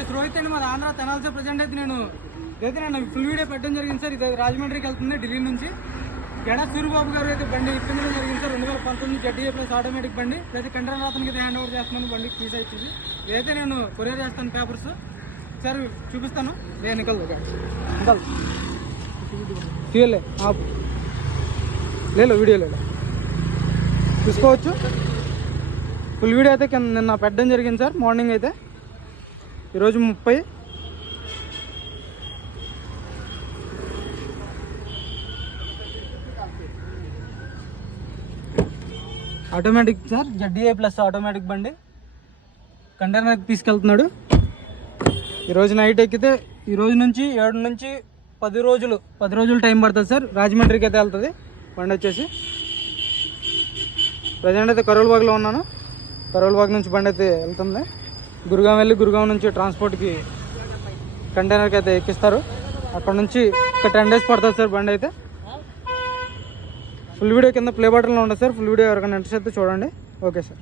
వచ్చేసి రోహిత్ అండి, మాది ఆంధ్ర తెనాలి సార్. ప్రజెంట్ అయితే నేను ఫుల్ వీడియో పెట్టడం జరిగింది సార్. ఇది రాజమండ్రికి వెళ్తుంది ఢిల్లీ నుంచి. గడా సూరిబాబు గారు అయితే బండి ఇప్పించడం జరిగింది సార్. 2019 ZDA ప్లస్ ఆటోమేటిక్ బండి. అయితే కంటైనర్ అతనికి హ్యాండ్ ఓవర్ చేస్తున్నాను బండికి ఫీజ్ అవుతుంది. ఇదైతే నేను కొరియర్ చేస్తాను పేపర్స్ సార్, చూపిస్తాను. నికల్ ఫ్యూల్ ఆపు లేదు వీడియో లేదు చూసుకోవచ్చు. ఫుల్ వీడియో అయితే నిన్న పెట్టడం జరిగింది సార్. మార్నింగ్ అయితే ఈరోజు 30. Automatic sir, ZDA plus automatic బండి. కంటైనర్కి తీసుకెళ్తున్నాడు. ఈరోజు నైట్ ఎక్కితే ఈరోజు నుంచి 7 నుంచి 10 రోజులు టైం పడుతుంది సార్. రాజమండ్రికి అయితే వెళ్తుంది బండి వచ్చేసి. ప్రజెంట్ అయితే కరోల్బాగ్లో ఉన్నాను. కరోల్బాగ్ నుంచి బండి అయితే వెళ్తుంది. గురుగాం వెళ్ళి గురుగాం నుంచి ట్రాన్స్పోర్ట్కి కంటైనర్కి అయితే ఎక్కిస్తారు. అక్కడ నుంచి ఒక 10 days పడుతుంది సార్ బండి అయితే. ఫుల్ వీడియో కింద ప్లే బటన్లో ఉంటుంది సార్. ఫుల్ వీడియో ఎవరికైనా ఇంట్రెస్ట్ అయితే చూడండి. Okay sir.